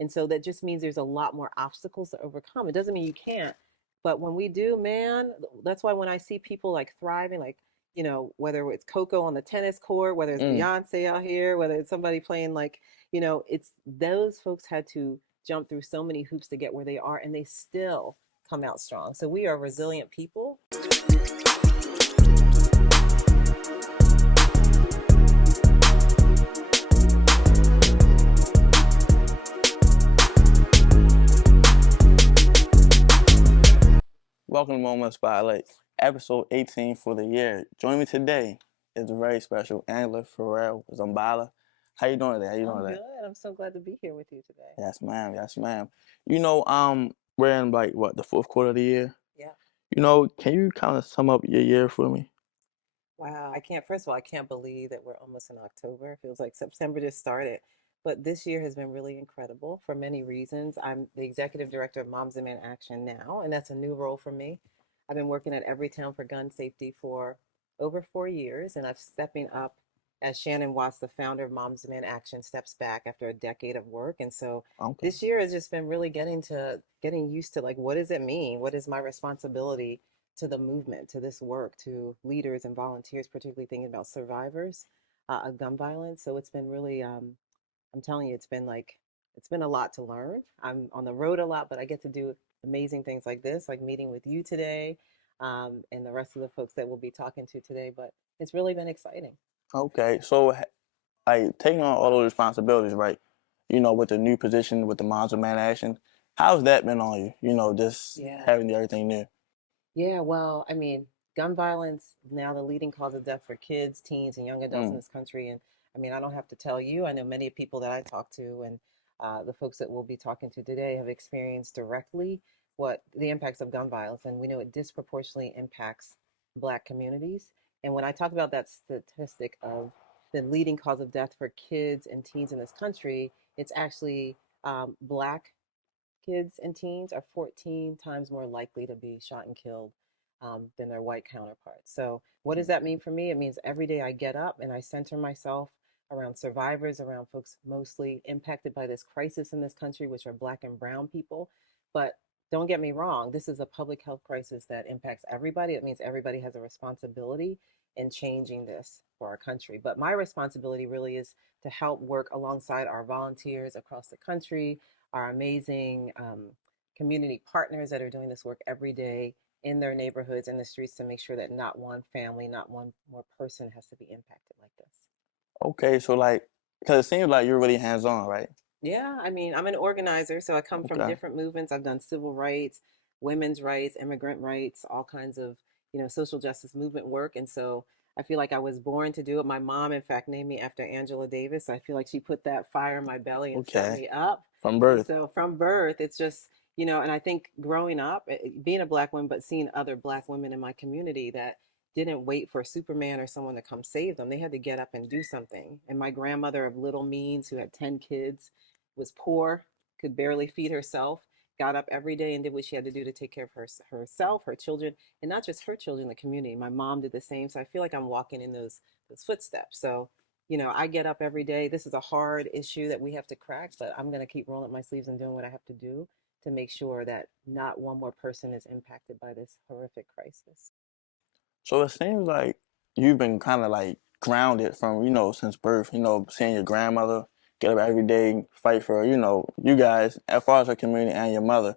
And so that just means there's a lot more obstacles to overcome. It doesn't mean you can't, but when we do, man, that's why when I see people like thriving, like, whether it's Coco on the tennis court, whether it's Mm. Beyonce out here, whether it's somebody playing like, it's those folks had to jump through so many hoops to get where they are, and they still come out strong. So we are resilient people. Welcome to Moment Spotlight, episode 18 for the year. Joining me today is a very special Angela Ferrell Zabala. How you doing today? How you doing I'm today? good. I'm so glad to be here with you today. Yes, ma'am. Yes, ma'am. We're in like what, the fourth quarter of the year. Yeah. Can you kind of sum up your year for me? Wow. First of all, I can't believe that we're almost in October. It feels like September just started. But this year has been really incredible for many reasons. I'm the executive director of Moms and Men Action now, and that's a new role for me. I've been working at Everytown for gun safety for over 4 years, and I'm stepping up as Shannon Watts, the founder of Moms and Men Action, steps back after a decade of work. And so Okay. this year has just been really getting used to, like, what does it mean? What is my responsibility to the movement, to this work, to leaders and volunteers, particularly thinking about survivors of gun violence. So it's been really, I'm telling you, it's been a lot to learn. I'm on the road a lot, but I get to do amazing things like this, like meeting with you today, and the rest of the folks that we'll be talking to today. But it's really been exciting. Okay. So, like, taking on all those responsibilities, right? With the new position with the Moms of Man Action, how's that been on you? Just Yeah. having everything new. Yeah, well, I mean, gun violence now the leading cause of death for kids, teens, and young adults in Mm. this country. And I mean, I don't have to tell you. I know many people that I talk to, and the folks that we'll be talking to today have experienced directly what the impacts of gun violence, and we know it disproportionately impacts Black communities. And when I talk about that statistic of the leading cause of death for kids and teens in this country, it's actually Black kids and teens are 14 times more likely to be shot and killed than their white counterparts. So, what does that mean for me? It means every day I get up and I center myself around survivors, around folks mostly impacted by this crisis in this country, which are Black and Brown people. But don't get me wrong, this is a public health crisis that impacts everybody. It means everybody has a responsibility in changing this for our country. But my responsibility really is to help work alongside our volunteers across the country, our amazing community partners that are doing this work every day in their neighborhoods, in the streets, to make sure that not one family, not one more person has to be impacted like this. Okay, so like, because it seems like you're really hands-on, right? Yeah, I mean, I'm an organizer, so I come from Okay. different movements. I've done civil rights, women's rights, immigrant rights, all kinds of, social justice movement work. And so I feel like I was born to do it. My mom, in fact, named me after Angela Davis. So I feel like she put that fire in my belly and set Okay. me up. From And birth. so from birth, it's just, and I think growing up, being a Black woman, but seeing other Black women in my community that didn't wait for Superman or someone to come save them. They had to get up and do something. And my grandmother of little means, who had 10 kids, was poor, could barely feed herself, got up every day and did what she had to do to take care of herself, her children, and not just her children, the community. My mom did the same. So I feel like I'm walking in those footsteps. So, I get up every day. This is a hard issue that we have to crack, but I'm going to keep rolling up my sleeves and doing what I have to do to make sure that not one more person is impacted by this horrific crisis. So it seems like you've been kind of like grounded from, since birth, seeing your grandmother get up every day, fight for, you guys, as far as her community and your mother.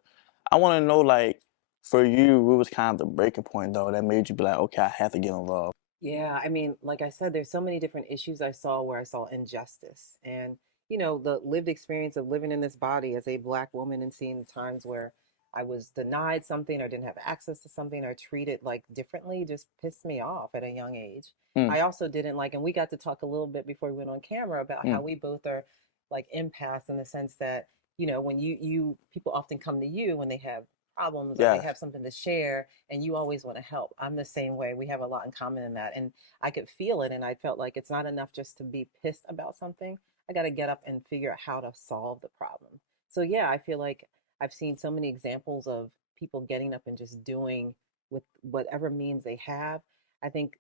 I want to know, like, for you, what was kind of the breaking point, though, that made you be like, okay, I have to get involved? Yeah, I mean, like I said, there's so many different issues I saw where I saw injustice. And, the lived experience of living in this body as a Black woman and seeing the times where I was denied something or didn't have access to something or treated like differently just pissed me off at a young age. Mm, I also didn't like, and we got to talk a little bit before we went on camera about how mm, we both are like empaths in the sense that, when you people often come to you when they have problems or they yes. have something to share and you always want to help. I'm the same way. We have a lot in common in that. And I could feel it. And I felt like it's not enough just to be pissed about something. I got to get up and figure out how to solve the problem. So, yeah, I feel like I've seen so many examples of people getting up and just doing with whatever means they have. I think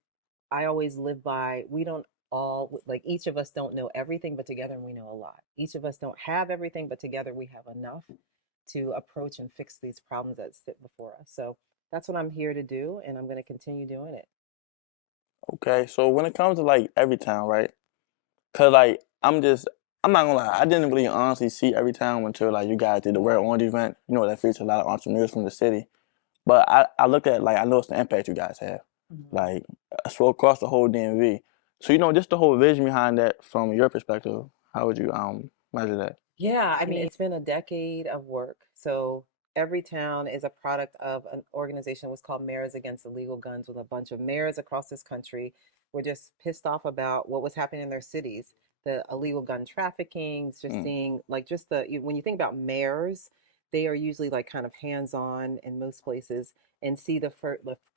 I always live by we don't all like each of us don't know everything, but together we know a lot. Each of us don't have everything, but together we have enough to approach and fix these problems that sit before us. So that's what I'm here to do, and I'm going to continue doing it. Okay, so when it comes to like every town, right? Cause like I'm not gonna lie, I didn't really honestly see every town until like you guys did the Wear Orange event. You know that features a lot of entrepreneurs from the city. But I look at like I noticed the impact you guys have, Mhm. like so across the whole DMV. So just the whole vision behind that from your perspective. How would you measure that? Yeah, I mean, it's been a decade of work. So every town is a product of an organization was called Mayors Against Illegal Guns, with a bunch of mayors across this country were just pissed off about what was happening in their cities, the illegal gun trafficking, just Mm, seeing like just when you think about mayors, they are usually like kind of hands-on in most places and see the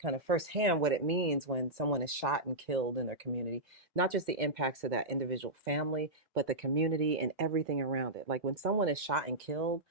kind of firsthand what it means when someone is shot and killed in their community, not just the impacts of that individual family, but the community and everything around it. Like when someone is shot and killed,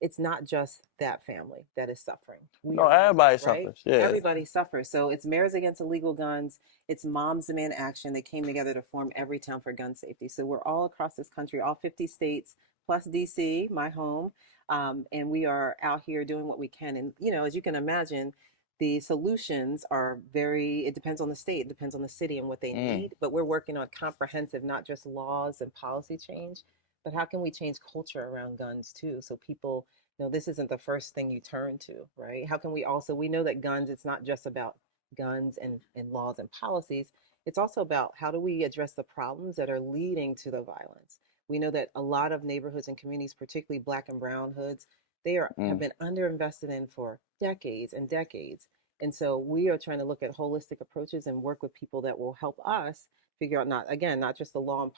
it's not just that family that is suffering. We no, are all, everybody right? suffers. Yeah. Everybody suffers. So it's Mayors Against Illegal Guns. It's Moms Demand Action. They came together to form Everytown for Gun Safety. So we're all across this country, all 50 states, plus DC, my home. And we are out here doing what we can. And, as you can imagine, the solutions are it depends on the state, it depends on the city and what they Mm. need. But we're working on comprehensive, not just laws and policy change, but how can we change culture around guns too? So people know this isn't the first thing you turn to, right? How can we know that guns, it's not just about guns and laws and policies. It's also about how do we address the problems that are leading to the violence. We know that a lot of neighborhoods and communities, particularly Black and brown hoods, have Mm. been underinvested in for decades and decades. And so we are trying to look at holistic approaches and work with people that will help us figure out, not just the law and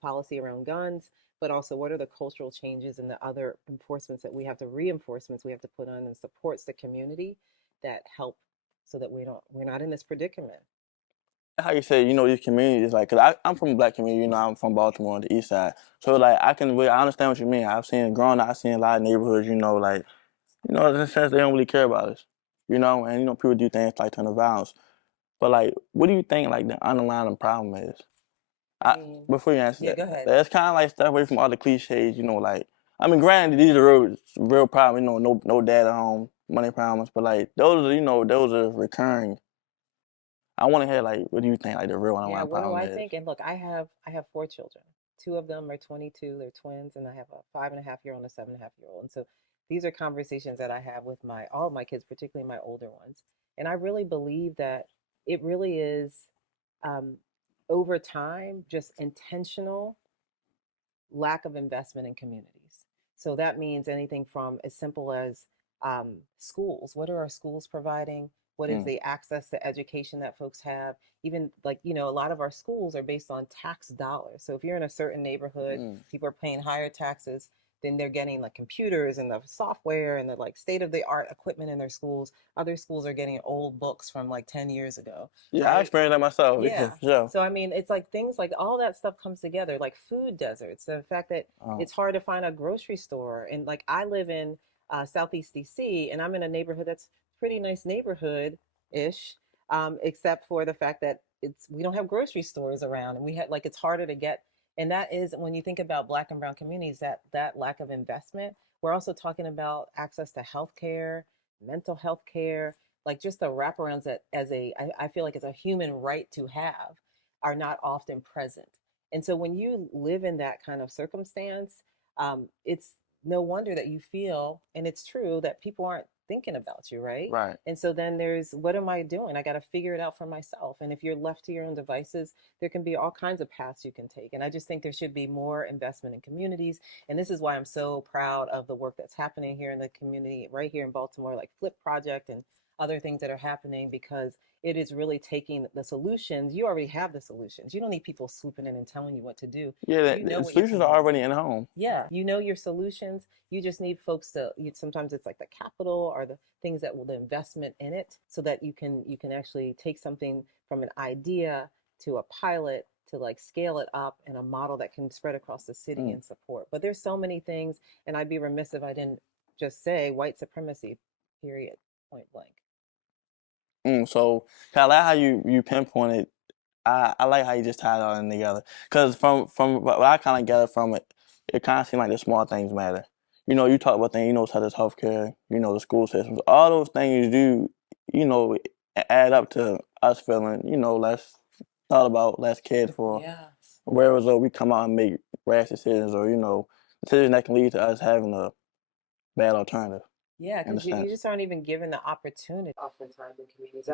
policy around guns, but also what are the cultural changes and the other reinforcements we have to put on and supports the community that help so that we're not in this predicament. How you say, these communities, like, cause I'm from a black community, I'm from Baltimore on the east side. So like I understand what you mean. Growing up, I've seen a lot of neighborhoods, like, in a sense they don't really care about us. And people do things like turn to violence. But like, what do you think like the underlying problem is? I I mean, Before you answer yeah, that, go ahead. let's kind of like step away from all the cliches, like, I mean, granted, these are real problems, no dad at home, money problems, but like those are recurring. I want to hear like, what do you think like the real Yeah, underlying what do problem I is? think? And look, I have four children. Two of them are 22, they're twins, and I have a 5.5 year old and a 7.5 year old. And so these are conversations that I have with my all of my kids, particularly my older ones. And I really believe that it really is um, over time just intentional lack of investment in communities. So that means anything from as simple as schools. What are our schools providing? What is Mm, the access to education that folks have? Even like, a lot of our schools are based on tax dollars. So if you're in a certain neighborhood, mm. people are paying higher taxes, then they're getting like computers and the software and the like state of the art equipment in their schools. Other schools are getting old books from like 10 years ago, Yeah, I right? experienced that myself. Yeah, Yeah. for sure. So I mean, it's like things like all that stuff comes together, like food deserts. The fact that Um, it's hard to find a grocery store, and like I live in Southeast DC, and I'm in a neighborhood that's pretty nice neighborhood ish, except for the fact that we don't have grocery stores around, and we had like it's harder to get. And that is when you think about Black and brown communities, that lack of investment. We're also talking about access to healthcare, mental health care, like just the wraparounds that I feel like it's a human right to have are not often present. And so when you live in that kind of circumstance, it's no wonder that you feel, and it's true, that people aren't thinking about you, right? right. And so then there's, what am I doing? I got to figure it out for myself. And if you're left to your own devices, there can be all kinds of paths you can take. And I just think there should be more investment in communities. And this is why I'm so proud of the work that's happening here in the community, right here in Baltimore, like Flip Project and other things that are happening, because it is really taking the solutions. You already have the solutions. You don't need people swooping in and telling you what to do. Yeah, You know the what you solutions can are do. already in home. Yeah, you know your solutions. You just need folks sometimes it's like the capital or the things that will the investment in it, so that you can actually take something from an idea to a pilot to like scale it up in a model that can spread across the city Mm, and support. But there's so many things, and I'd be remiss if I didn't just say white supremacy, period, point blank. So, kind of like how you pinpointed I like how you just tied it all in together. Cause from what I kind of gather from it, it kind of seems like the small things matter. You know, you talk about things, you know, such as healthcare, you know, the school systems, all those things do, you know, add up to us feeling, you know, less thought about, less cared for. Yes. Whereas though we come out and make rash decisions, or you know, decisions that can lead to us having a bad alternative Yeah, in a because you sense. just aren't even given the opportunity oftentimes in communities.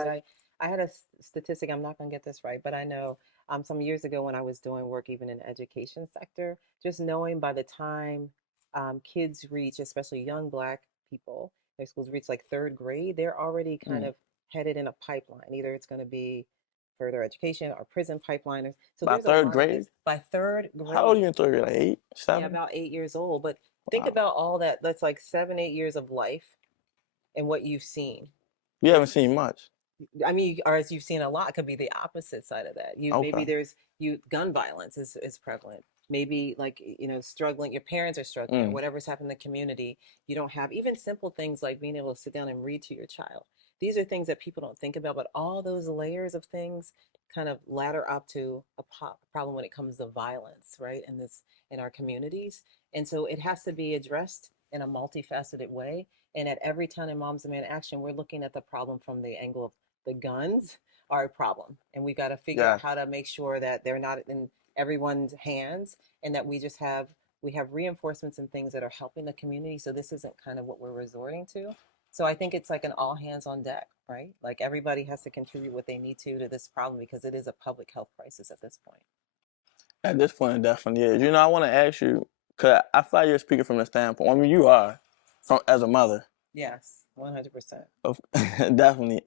I had a statistic, I'm not going to get this right, but I know some years ago when I was doing work even in education sector, just knowing by the time kids reach, especially young Black people, their schools reach like third grade, they're already kind Mm. of headed in a pipeline. Either it's going to be further education or prison pipeline. So By there's a third lot of grade, things by third how old are grade. you in third grade? Like eight, Yeah, 7? about 8 years old. But think Wow. about all that. That's like 7, 8 years of life and what you've seen. You haven't seen much. I mean, or as you've seen a lot, could be the opposite side of that. You maybe Okay. there's you gun violence is prevalent. Maybe like struggling, your parents are struggling, or Mm. whatever's happened in the community. You don't have even simple things like being able to sit down and read to your child. These are things that people don't think about, but all those layers of things kind of ladder up to a problem when it comes to violence, right? In our communities, and so it has to be addressed in a multifaceted way. And at every time in Moms Demand Action, we're looking at the problem from the angle of the guns are a problem, and we got to figure out Yes. how to make sure that they're not in everyone's hands, and that we have reinforcements and things that are helping the community, so this isn't kind of what we're resorting to. So I think it's like an all hands on deck, right? Like everybody has to contribute what they need to this problem, because it is a public health crisis at this point. At this point, it definitely is. You know, I want to ask you, cause I feel like you're speaking from the standpoint. I mean, you are, from as a mother, Yes, 100%. of definitely.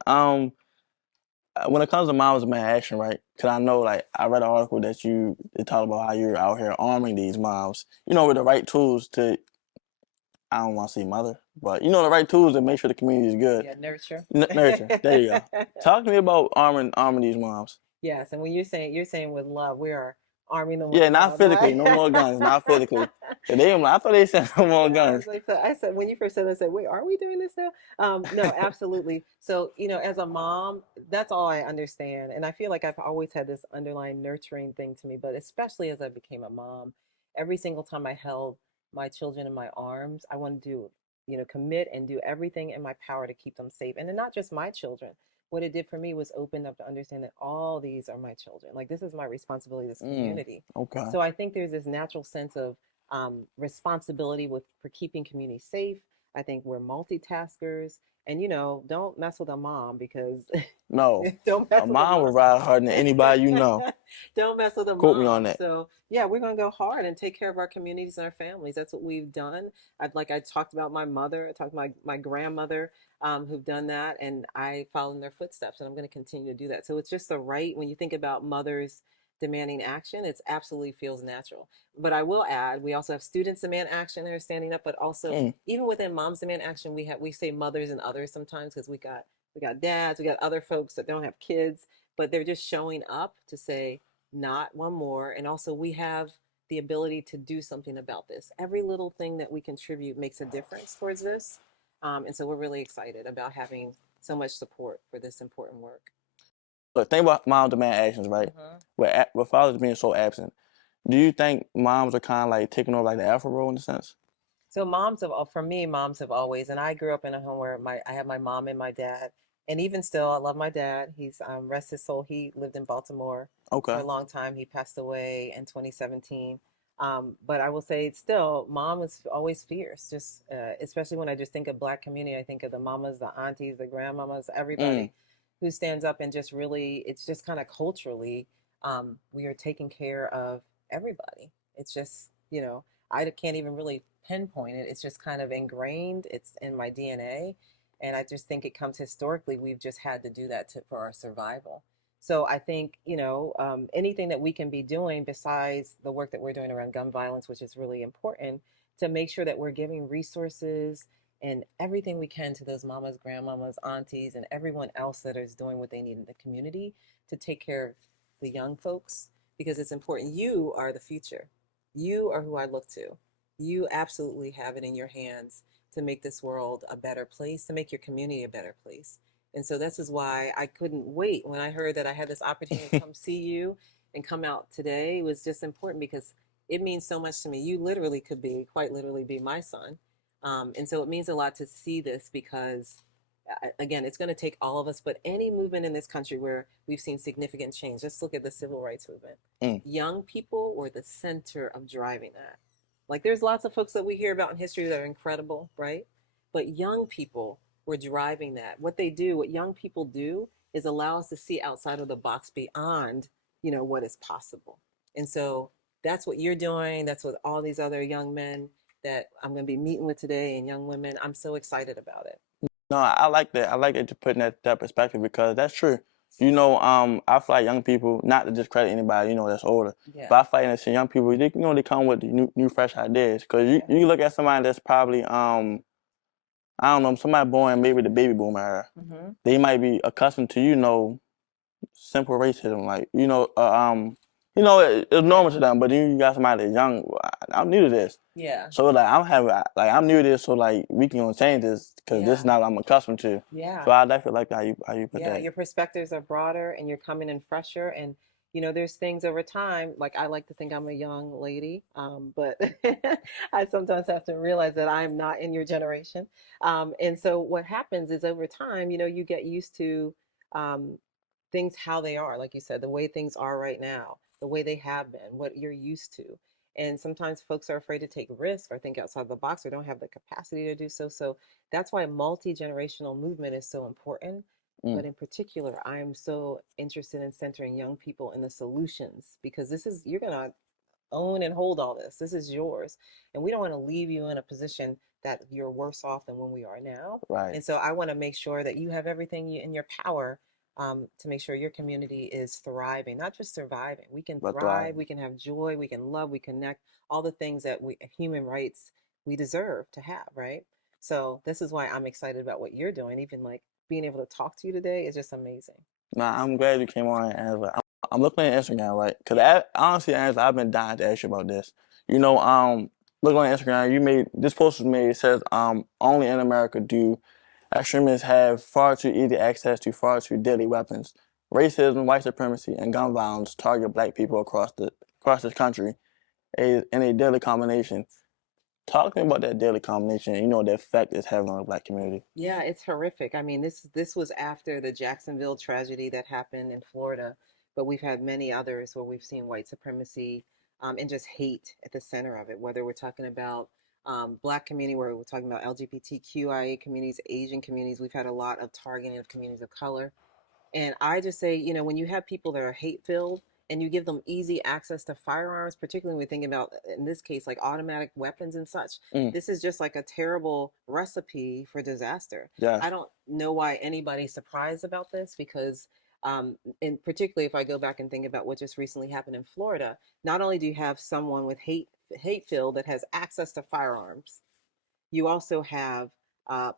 When it comes to moms in action, right? Cause I know, like, I read an article that it talked about how you're out here arming these moms, you know, with the right tools to, I don't want to say mother, but you know, the right tools to make sure the community is good. Yeah, nurture. Nurture. There you go. Talk to me about arming these moms. Yes, and when you're saying with love, we are arming them with Yeah, not love, physically. right? No more guns. Not physically. Cause I thought they said no more Yes, guns. I said when you first said, I said, wait, are we doing this now? No, absolutely. So, as a mom, that's all I understand. And I feel like I've always had this underlying nurturing thing to me, but especially as I became a mom, every single time I held my children in my arms, I want to commit and do everything in my power to keep them safe. And then not just my children. What it did for me was open up to understand that all these are my children. Like this is my responsibility, this Mm, community. okay. So I think there's this natural sense of responsibility for keeping community safe. I think we're multitaskers, and don't mess with a mom because No. don't A mess with a mom mom. will ride harder than anybody you know. Don't mess with a Quote me on mom. that. So yeah, we're gonna go hard and take care of our communities and our families. That's what we've done. I talked about my mother. I talked about my grandmother, who've done that, and I followed in their footsteps, and I'm going to continue to do that. So it's just the right when you think about mothers demanding action, it absolutely feels natural. But I will add, we also have students demand action that are standing up, but also Mm. even within moms demand action, we say mothers and others sometimes because we got dads, we got other folks that don't have kids, but they're just showing up to say not one more. And also we have the ability to do something about this. Every little thing that we contribute makes a difference towards this. And so we're really excited about having so much support for this important work. Look, think about mom demand actions, right? Hmm. With fathers being so absent, do you think moms are kind of like taking over like the alpha role in a sense? So for me, moms have always, and I grew up in a home where I have my mom and my dad, and even still, I love my dad. He's rest his soul. He lived in Baltimore for Okay. a long time. He passed away in 2017. But I will say, still, mom was always fierce. Just especially when I just think of Black community, I think of the mamas, the aunties, the grandmamas, Mm. everybody who stands up and just really, it's just kind of culturally, we are taking care of everybody. It's just, I can't even really pinpoint it. It's just kind of ingrained. It's in my DNA. And I just think it comes historically. We've just had to do that for our survival. So I think, anything that we can be doing besides the work that we're doing around gun violence, which is really important, to make sure that we're giving resources and everything we can to those mamas, grandmamas, aunties, and everyone else that is doing what they need in the community to take care of the young folks, because it's important. You are the future. You are who I look to. You absolutely have it in your hands to make this world a better place, to make your community a better place. And so this is why I couldn't wait when I heard that I had this opportunity to come see you and come out today. It was just important because it means so much to me. You literally could be, quite literally, be my son. And so it means a lot to see this because, again, it's going to take all of us, but any movement in this country where we've seen significant change, let's look at the civil rights movement. Mm. Young people were the center of driving that. Like there's lots of folks that we hear about in history that are incredible, right? But young people were driving that. What they do, what young people do, is allow us to see outside of the box beyond, what is possible. And so that's what you're doing. That's what all these other young men that I'm going to be meeting with today and young women. I'm so excited about it. No, I like that. I like that you're putting that perspective because that's true. I feel like young people, not to discredit anybody, that's older, Yeah. but I feel like some young people, they come with the new fresh ideas. Because you look at somebody that's probably, I don't know, somebody born maybe the baby boomer era. Mm-hmm. They might be accustomed to, simple racism. Like, it's normal to them, but then you got somebody that's young. I'm new to this. Yeah. So like I'm new to this, so like we can change this because this is not what I'm accustomed to. Yeah. So I definitely like how you put Yeah, that. your perspectives are broader and you're coming in fresher. And, there's things over time, like I like to think I'm a young lady, but I sometimes have to realize that I'm not in your generation. And so what happens is over time, you get used to um, things how they are, like you said, the way things are right now, the way they have been, what you're used to. And sometimes folks are afraid to take risks or think outside the box or don't have the capacity to do so. So that's why multi-generational movement is so important. Mm. But in particular, I am so interested in centering young people in the solutions because you're going to own and hold all this. This is yours. And we don't want to leave you in a position that you're worse off than when we are now. Right. And so I want to make sure that you have everything in your power to make sure your community is thriving, not just surviving. We can But thrive, we can have joy, we can love, we connect, all the things that human rights, we deserve to have, right? So this is why I'm excited about what you're doing. Even like being able to talk to you today is just amazing. Nah, I'm glad you came on, Angela. I'm looking at Instagram, right? Because honestly, Angela, I've been dying to ask you about this. Look on Instagram. You made this post was made. It says, only in America do extremists have far too easy access to far too deadly weapons. Racism, white supremacy, and gun violence target Black people across this country in a deadly combination. Talk to me about that deadly combination. The effect it's having on the Black community. Yeah, it's horrific. I mean, this was after the Jacksonville tragedy that happened in Florida, but we've had many others where we've seen white supremacy and just hate at the center of it. Whether we're talking about Black community, where we're talking about LGBTQIA communities, Asian communities, we've had a lot of targeting of communities of color. And I just say, when you have people that are hate filled and you give them easy access to firearms, particularly when we think about, in this case, like automatic weapons and such, Mm. this is just like a terrible recipe for disaster. Yes. I don't know why anybody's surprised about this because, and particularly if I go back and think about what just recently happened in Florida, not only do you have someone with hate filled that has access to firearms, you also have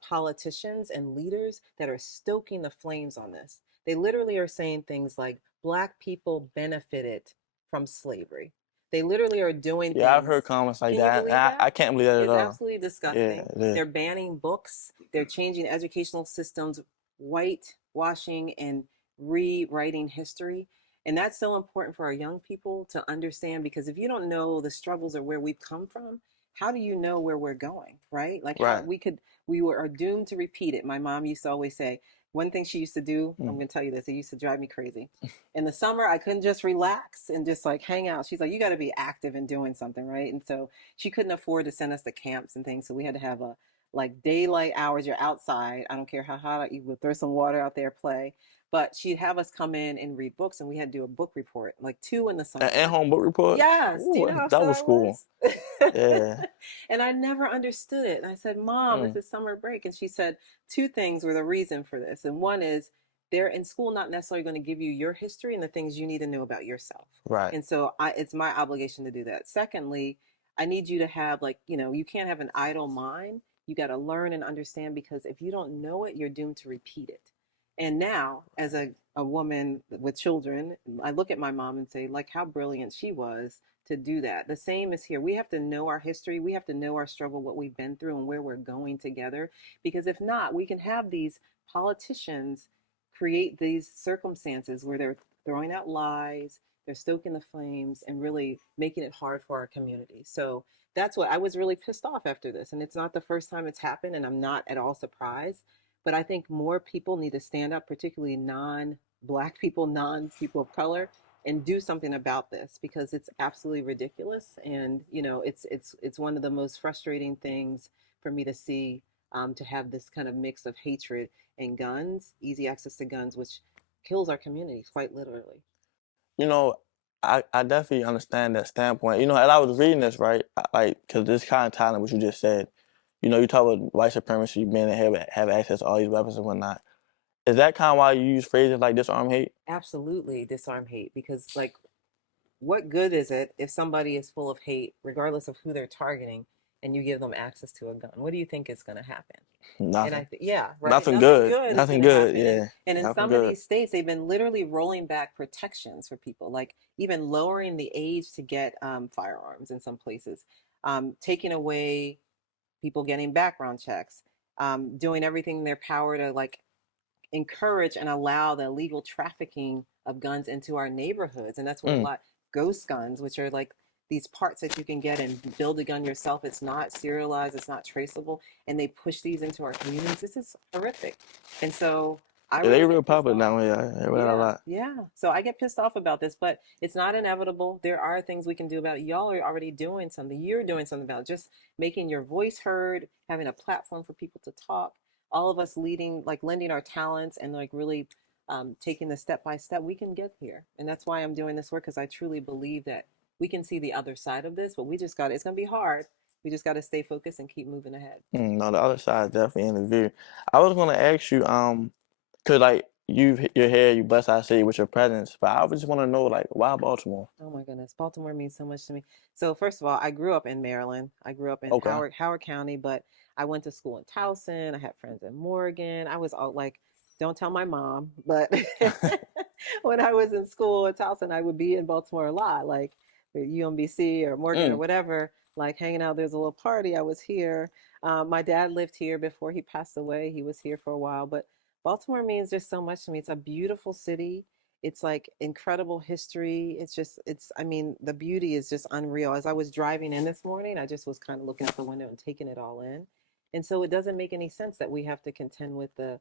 politicians and leaders that are stoking the flames on this. They literally are saying things like Black people benefited from slavery. They literally are doing Yeah, I've things. heard comments like Can you that. believe I that? can't believe that at It's all. absolutely Yeah, disgusting. it is. They're banning books, they're changing educational systems, whitewashing and rewriting history. And that's so important for our young people to understand because if you don't know the struggles or where we've come from, how do you know where we're going, right? Like how Right. we are doomed to repeat it. My mom used to always say, one thing she used to do, I'm going to tell you this, it used to drive me crazy. In the summer, I couldn't just relax and just like hang out. She's like, you got to be active and doing something, right? And so she couldn't afford to send us to camps and things. So we had to have like daylight hours. You're outside. I don't care how hot you would throw some water out there, play. But she'd have us come in and read books, and we had to do a book report, like 2 in the An summer. in-home book report? Yes. Do you know Ooh, how that upset was I cool. was? Yeah. And I never understood it. And I said, Mom, this Mm. is summer break. And she said, two things were the reason for this. And one is they're in school not necessarily going to give you your history and the things you need to know about yourself. Right. And so it's my obligation to do that. Secondly, I need you to have like, you can't have an idle mind. You got to learn and understand because if you don't know it, you're doomed to repeat it. And now, as a woman with children, I look at my mom and say, like, how brilliant she was to do that. The same is here. We have to know our history. We have to know our struggle, what we've been through, and where we're going together. Because if not, we can have these politicians create these circumstances where they're throwing out lies, they're stoking the flames, and really making it hard for our community. So that's what I was really pissed off after this. And it's not the first time it's happened, and I'm not at all surprised. But I think more people need to stand up, particularly non-black people, non-people of color, and do something about this because it's absolutely ridiculous. And it's one of the most frustrating things for me to see, to have this kind of mix of hatred and guns, easy access to guns, which kills our communities quite literally. You know, I definitely understand that standpoint. You know, as I was reading this, right, like, because this kind of ties in what you just said. You know, you talk about white supremacy, being able to have access to all these weapons and whatnot. Is that kind of why you use phrases like disarm hate? Absolutely disarm hate because, like, what good is it if somebody is full of hate, regardless of who they're targeting, and you give them access to a gun? What do you think is going to happen? And Nothing. yeah, right. Nothing Nothing good. good is Nothing going to good. happen. And Yeah. and in Nothing some of good. these states, they've been literally rolling back protections for people, like even lowering the age to get firearms in some places, taking away people getting background checks, doing everything in their power to like encourage and allow the illegal trafficking of guns into our neighborhoods. And that's where a Mm. lot ghost guns, which are like these parts that you can get and build a gun yourself. It's not serialized, it's not traceable, and they push these into our communities. This is horrific. And so I Yeah, they really real get pissed popular off. down here. I hear that a Yeah, lot. yeah. So I get pissed off about this, but it's not inevitable. There are things we can do about it. Y'all are already doing something. You're doing something about it. Just making your voice heard, having a platform for people to talk. All of us leading, like lending our talents and like really taking the step by step, we can get here. And that's why I'm doing this work because I truly believe that we can see the other side of this, but we just got, it's going to be hard. We just got to stay focused and keep moving ahead. No, the other side is definitely in the view. I was gonna ask you, cause like you're here, you bless our city with your presence, but I just want to know like why Baltimore? Oh my goodness, Baltimore means so much to me. So first of all, I grew up in Maryland. I grew up in Okay. Howard County, but I went to school in Towson. I had friends in Morgan. I was all like, don't tell my mom, but when I was in school in Towson, I would be in Baltimore a lot, like UMBC or Morgan or Mm. whatever, like hanging out. There's a little party. I was here. My dad lived here before he passed away. He was here for a while, but Baltimore means just so much to me. It's a beautiful city. It's like incredible history. It's just, I mean, the beauty is just unreal. As I was driving in this morning, I just was kind of looking out the window and taking it all in. And so it doesn't make any sense that we have to contend with the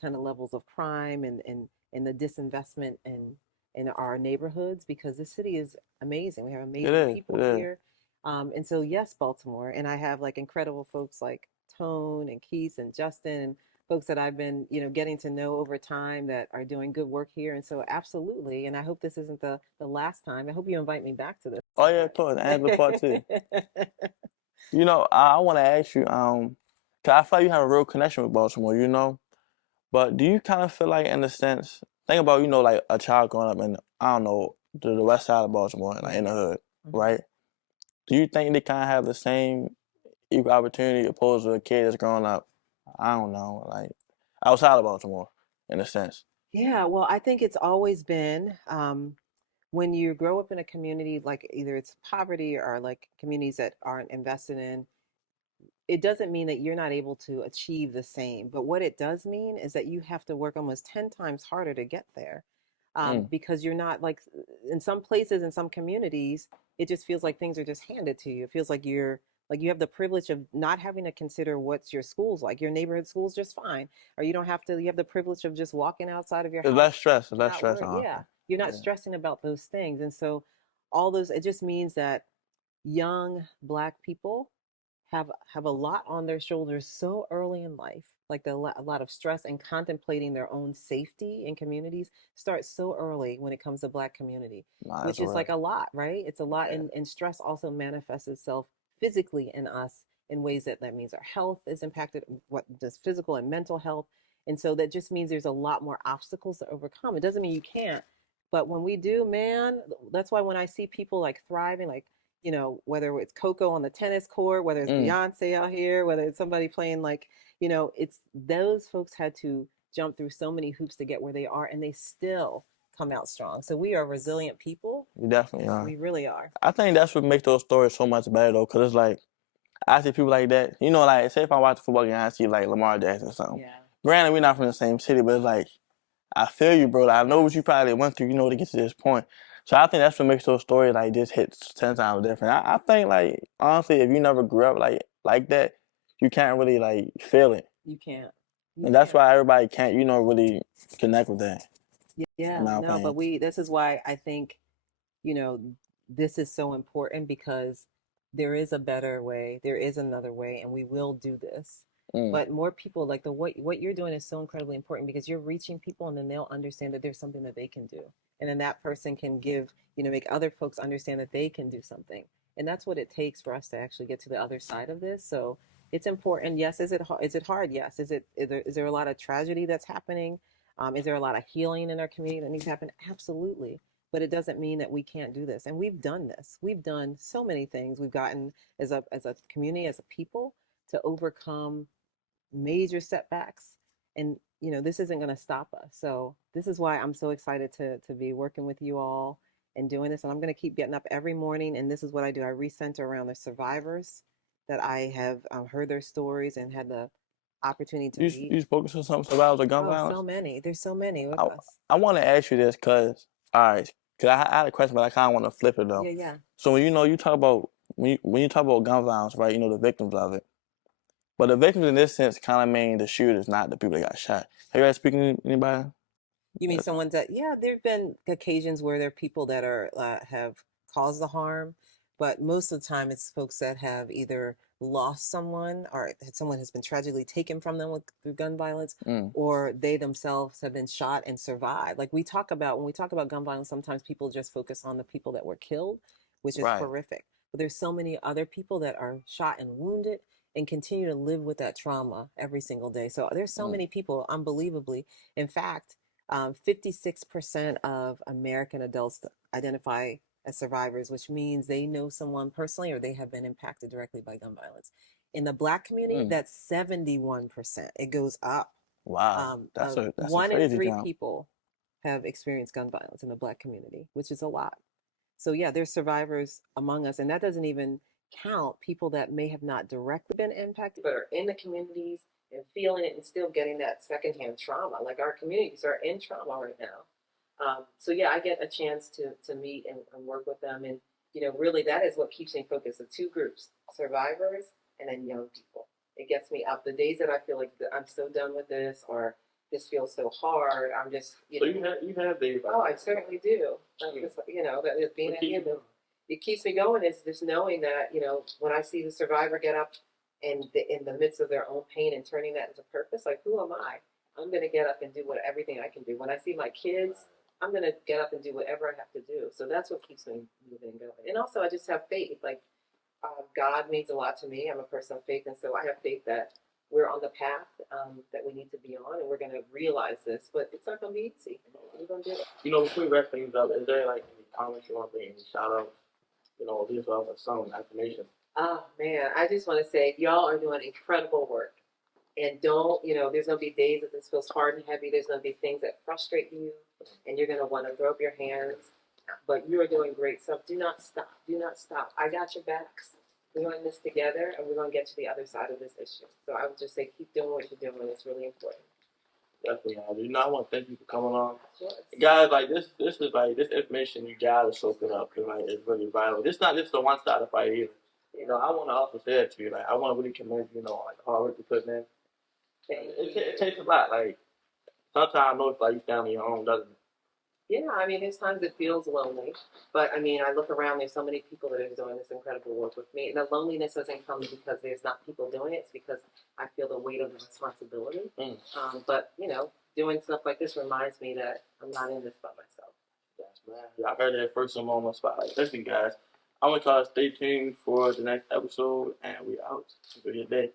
kind of levels of crime and the disinvestment in our neighborhoods because this city is amazing. We have It amazing is. people It is. here. And so, yes, Baltimore. And I have like incredible folks like Tone and Keith and Justin and folks that I've been, getting to know over time that are doing good work here. And so absolutely. And I hope this isn't the last time. I hope you invite me back to this Oh yeah, of course. sometime. Angela part two. You know, I want to ask you, cause I feel like you have a real connection with Baltimore. You know, but do you kind of feel like, in a sense, think about like a child growing up in I don't know the west side of Baltimore, like in the Hmm. hood, Hmm. right? Do you think they kind of have the same equal opportunity opposed to a kid that's growing up, I don't know, like outside of Baltimore, in a sense? Yeah, well, I think it's always been when you grow up in a community, like either it's poverty or like communities that aren't invested in, it doesn't mean that you're not able to achieve the same. But what it does mean is that you have to work almost 10 times harder to get there, Mm. because you're not like in some places, in some communities, it just feels like things are just handed to you. It feels like you have the privilege of not having to consider what's your school's like. Your neighborhood school's just fine. Or you don't have to, you have the privilege of just walking outside of your It's house less stress. It's and less not stress, worry. Yeah. honestly. You're not Yeah. stressing about those things. And so all those, it just means that young Black people have a lot on their shoulders so early in life, like a lot of stress and contemplating their own safety in communities starts so early when it comes to Black community, Nah, that's which is real. like a lot, right? It's a lot. Yeah. And stress also manifests itself physically in us in ways that means our health is impacted, what does physical and mental health. And so that just means there's a lot more obstacles to overcome. It doesn't mean you can't, but when we do, man, that's why when I see people like thriving, like, whether it's Coco on the tennis court, whether it's Mm. Beyonce out here, whether it's somebody playing like, it's those folks had to jump through so many hoops to get where they are, and they still come out strong. So we are resilient people. We definitely are. We really are. I think that's what makes those stories so much better though, because it's like I see people like that. You know, like say if I watch a football game, I see like Lamar Jackson or something. Yeah. Granted, we're not from the same city, but it's like I feel you, bro. Like, I know what you probably went through, you know, to get to this point. So I think that's what makes those stories like just hit 10 times different. I think like honestly, if you never grew up like that, you can't really like feel it. You can't. You And that's can't. why everybody can't, you know, really connect with that, in Yeah, my no, but opinion. this is why I think, you know, this is so important because there is a better way, there is another way, and we will do this. Mm, But more people like the what you're doing is so incredibly important because you're reaching people and then they'll understand that there's something that they can do. And then that person can give, make other folks understand that they can do something. And that's what it takes for us to actually get to the other side of this. So it's important. Yes, is it hard? Yes. Is there a lot of tragedy that's happening? Is there a lot of healing in our community that needs to happen? Absolutely, but it doesn't mean that we can't do this. And we've done this. We've done so many things. We've gotten as a community, as a people, to overcome major setbacks. And this isn't going to stop us. So this is why I'm so excited to be working with you all and doing this. And I'm going to keep getting up every morning. And this is what I do. I recenter around the survivors that I have heard their stories and had the opportunity to meet. you spoke to some survivors of gun Oh, violence? so many. There's so many with I us. I want to ask you this because all right, because I had a question, but I kind of want to flip it though. Yeah, yeah. So when you talk about when you talk about gun violence, right? You know the victims of it. But the victims in this sense kind of mean the shooters, not the people that got shot. Have you guys speaking to anybody? You mean someone that, yeah, there have been occasions where there are people that have caused the harm, but most of the time it's folks that have either lost someone or someone has been tragically taken from them through gun violence, Mm, or they themselves have been shot and survived. Like when we talk about gun violence, sometimes people just focus on the people that were killed, which is right. horrific. But there's so many other people that are shot and wounded and continue to live with that trauma every single day. So there's so Mm, many people, unbelievably. In fact, 56% of American adults identify as survivors, which means they know someone personally or they have been impacted directly by gun violence. In the Black community, mm. that's 71%. It goes up. Wow, that's a One in crazy three jump. people have experienced gun violence in the Black community, which is a lot. So yeah, there's survivors among us, and that doesn't even count people that may have not directly been impacted, but are in the communities and feeling it and still getting that secondhand trauma. Like our communities are in trauma right now. So yeah, I get a chance to meet and work with them, and really that is what keeps me focused. The two groups: survivors and then young people. It gets me up. The days that I feel like I'm so done with this, or this feels so hard. I'm just, So you have days like oh, I certainly do. Just, that is being a human. It keeps me going is just knowing that, when I see the survivor get up and in the midst of their own pain and turning that into purpose, like, who am I? I'm going to get up and do everything I can do. When I see my kids, I'm going to get up and do whatever I have to do. So that's what keeps me moving and going. And also, I just have faith. Like, God means a lot to me. I'm a person of faith. And so I have faith that we're on the path that we need to be on, and we're going to realize this. But it's not going to be easy. We're going to do it. Before we wrap things up, is there like any comments you want to bring, any shout outs? These are some information. Oh man, I just want to say y'all are doing incredible work. And don't, there's going to be days that this feels hard and heavy. There's going to be things that frustrate you, and you're going to want to throw up your hands. But you are doing great stuff. Do not stop. Do not stop. I got your backs. We're doing this together, and we're going to get to the other side of this issue. So I would just say keep doing what you're doing. It's really important. Definitely, I want to thank you for coming on. Sure. Guys, like this is like this information you gotta soak it up because like it's really vital. This not just the one sided fight either. I want to also say that to you. Like I want to really commend you. Like the hard work you put in. It takes a lot. Like sometimes I know it's like you stand on your own, doesn't it? Yeah, I mean, there's times it feels lonely, but I mean, I look around, there's so many people that are doing this incredible work with me. And the loneliness doesn't come because there's not people doing it, it's because I feel the weight of the responsibility. Mm. But, doing stuff like this reminds me that I'm not in this by myself. Yes, man. Y'all heard that first on my spotlight. Listen, guys, I want y'all to stay tuned for the next episode, and we out. Have a good day.